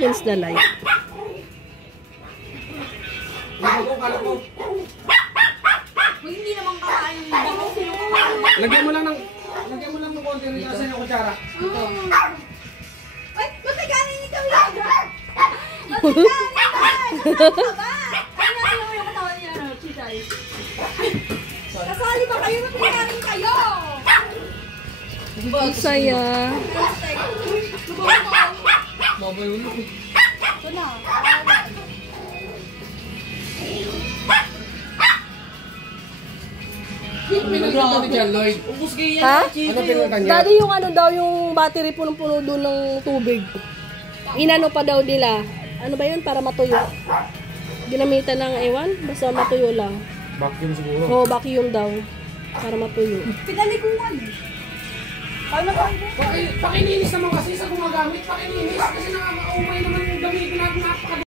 against the light. Hindi naman kakain yung damo. Lagyan mo lang ng konti rin kasi ng kutsara. Ito. Ay, mataganin ikaw yan! Mataganin yan! Mataba! Ay, natin naman yung katawan niya, Chichay. Kasali ba kayo? Mataganin kayo! Ang saya. Ito na. Pinagkakita ni John Lloyd. Ha? Ano pinagkakita niya? Daddy, yung ano daw, yung battery punong-puno doon ng tubig. Inano pa daw nila. Ano ba yun? Para matuyo. Ginamitan ng ewan? Basta matuyo lang. Vacuum siguro. Oo, vacuum daw. Para matuyo. Pinalikuan. Paano ba? Pakilinis naman kasi sa